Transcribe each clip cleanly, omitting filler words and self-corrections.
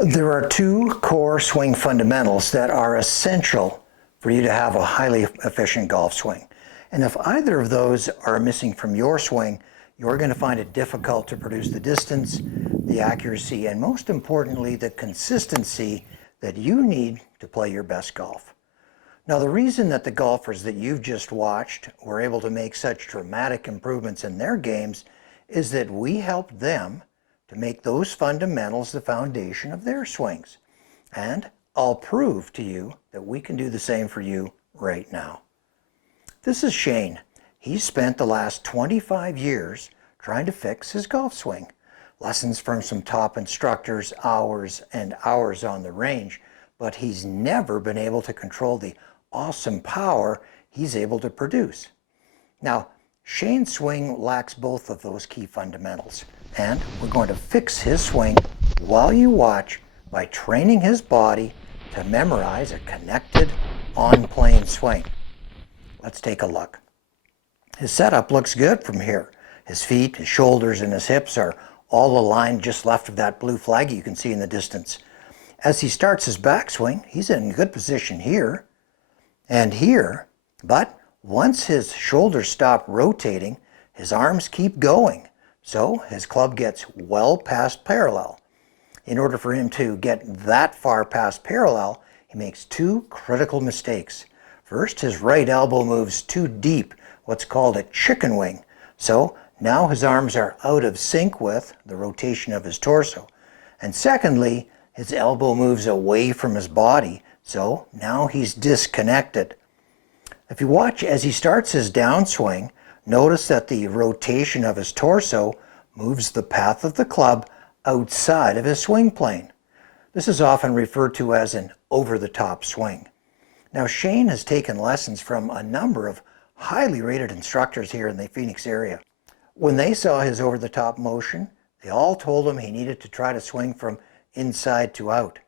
There are two core swing fundamentals that are essential for you to have a highly efficient golf swing. And if either of those are missing from your swing, you're going to find it difficult to produce the distance, the accuracy, and most importantly, the consistency that you need to play your best golf. Now, the reason that the golfers that you've just watched were able to make such dramatic improvements in their games is that we helped them to make those fundamentals the foundation of their swings. And I'll prove to you that we can do the same for you right now. This is Shane. He spent the last 25 years trying to fix his golf swing. Lessons from some top instructors, hours and hours on the range, but he's never been able to control the awesome power he's able to produce. Now, Shane's swing lacks both of those key fundamentals, and we're going to fix his swing while you watch by training his body to memorize a connected on-plane swing. Let's take a look. His setup looks good from here. His feet, his shoulders, and his hips are all aligned just left of that blue flag you can see in the distance. As he starts his backswing, he's in good position here and here, but once his shoulders stop rotating, his arms keep going, so his club gets well past parallel. In order for him to get that far past parallel, he makes two critical mistakes. First, his right elbow moves too deep, what's called a chicken wing. So now his arms are out of sync with the rotation of his torso. And secondly, his elbow moves away from his body, so now he's disconnected. If you watch as he starts his downswing, notice that the rotation of his torso moves the path of the club outside of his swing plane. This is often referred to as an over-the-top swing. Now, Shane has taken lessons from a number of highly rated instructors here in the Phoenix area. When they saw his over-the-top motion, they all told him he needed to try to swing from inside to out.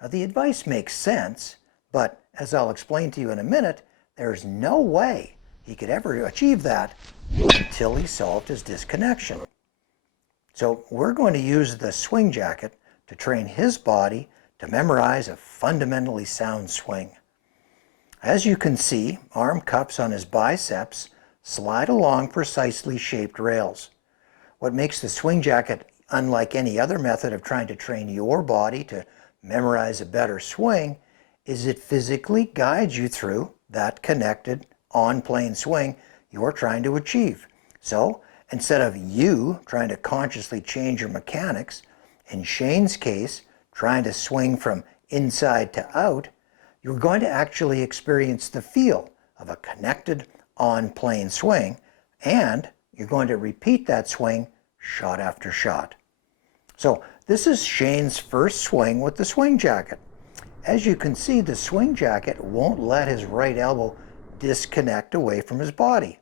Now, the advice makes sense, but as I'll explain to you in a minute, there's no way he could ever achieve that until he solved his disconnection. So we're going to use the swing jacket to train his body to memorize a fundamentally sound swing. As you can see, arm cups on his biceps slide along precisely shaped rails. What makes the swing jacket unlike any other method of trying to train your body to memorize a better swing is it physically guides you through that connected on-plane swing you're trying to achieve. So instead of you trying to consciously change your mechanics, in Shane's case, trying to swing from inside to out, you're going to actually experience the feel of a connected on-plane swing, and you're going to repeat that swing shot after shot. So this is Shane's first swing with the swing jacket. As you can see, the swing jacket won't let his right elbow disconnect away from his body.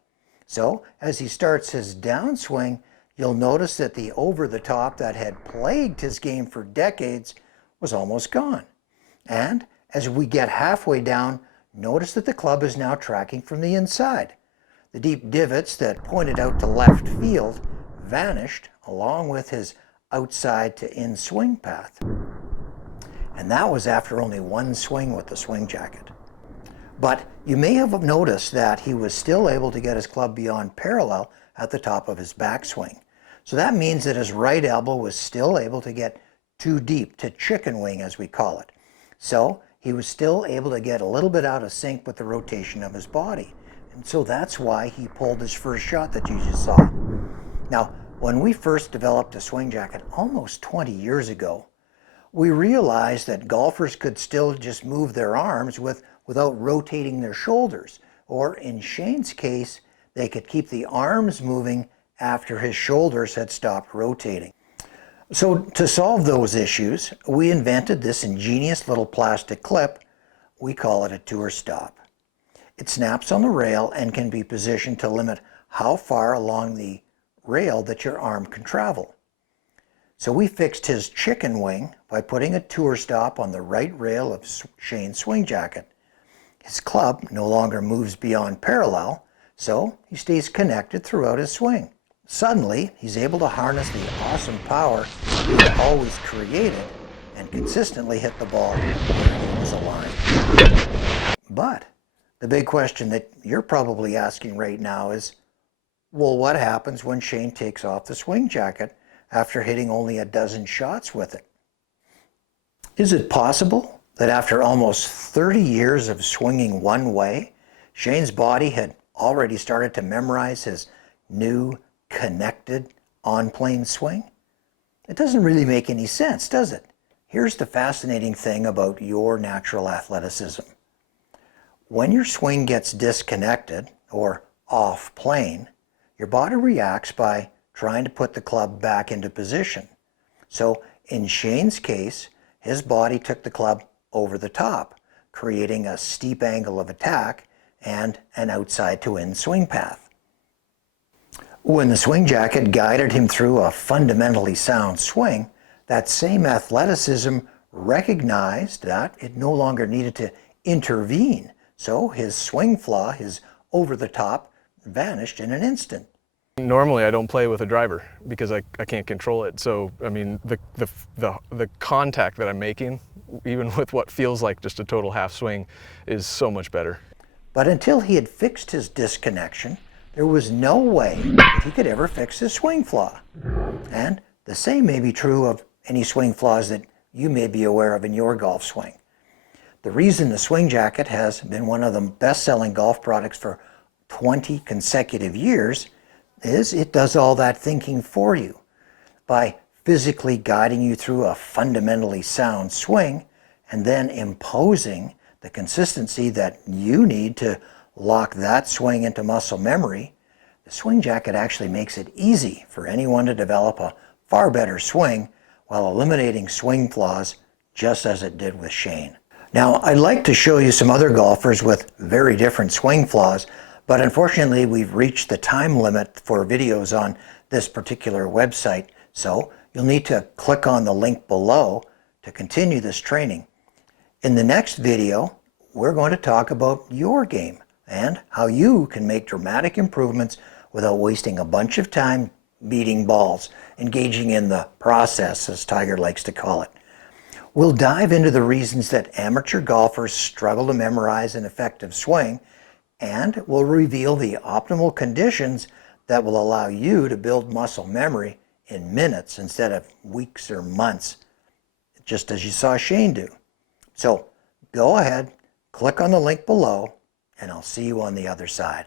So as he starts his downswing, you'll notice that the over-the-top that had plagued his game for decades was almost gone. And as we get halfway down, notice that the club is now tracking from the inside. The deep divots that pointed out to left field vanished along with his outside to in swing path. And that was after only one swing with the swing jacket. But you may have noticed that he was still able to get his club beyond parallel at the top of his backswing. So that means that his right elbow was still able to get too deep, to chicken wing as we call it. So he was still able to get a little bit out of sync with the rotation of his body. And so that's why he pulled his first shot that you just saw. Now, when we first developed a swing jacket almost 20 years ago, we realized that golfers could still just move their arms without rotating their shoulders. Or in Shane's case, they could keep the arms moving after his shoulders had stopped rotating. So to solve those issues, we invented this ingenious little plastic clip. We call it a tour stop. It snaps on the rail and can be positioned to limit how far along the rail that your arm can travel. So we fixed his chicken wing by putting a tour stop on the right rail of Shane's swing jacket. His club no longer moves beyond parallel, so he stays connected throughout his swing. Suddenly, he's able to harness the awesome power he's always created and and consistently hit the ball where he was aligned. But the big question that you're probably asking right now is, well, what happens when Shane takes off the swing jacket after hitting only a dozen shots with it? Is it possible that after almost 30 years of swinging one way, Shane's body had already started to memorize his new, connected, on-plane swing? It doesn't really make any sense, does it? Here's the fascinating thing about your natural athleticism. When your swing gets disconnected, or off-plane, your body reacts by trying to put the club back into position. So in Shane's case, his body took the club over the top, creating a steep angle of attack and an outside-to-in swing path. When the swing jacket guided him through a fundamentally sound swing, that same athleticism recognized that it no longer needed to intervene. So his swing flaw, his over-the-top, vanished in an instant. Normally I don't play with a driver because I can't control it. So, I mean, the contact that I'm making, even with what feels like just a total half swing, is so much better. But until he had fixed his disconnection, there was no way that he could ever fix his swing flaw. And the same may be true of any swing flaws that you may be aware of in your golf swing. The reason the swing jacket has been one of the best-selling golf products for 20 consecutive years is it does all that thinking for you by physically guiding you through a fundamentally sound swing and then imposing the consistency that you need to lock that swing into muscle memory. The swing jacket actually makes it easy for anyone to develop a far better swing while eliminating swing flaws, just as it did with Shane. Now, I'd like to show you some other golfers with very different swing flaws, but unfortunately we've reached the time limit for videos on this particular website, so you'll need to click on the link below to continue this training. In the next video, we're going to talk about your game and how you can make dramatic improvements without wasting a bunch of time beating balls, engaging in the process, as Tiger likes to call it. We'll dive into the reasons that amateur golfers struggle to memorize an effective swing, and we'll reveal the optimal conditions that will allow you to build muscle memory in minutes instead of weeks or months, just as you saw Shane do. So go ahead, click on the link below, and I'll see you on the other side.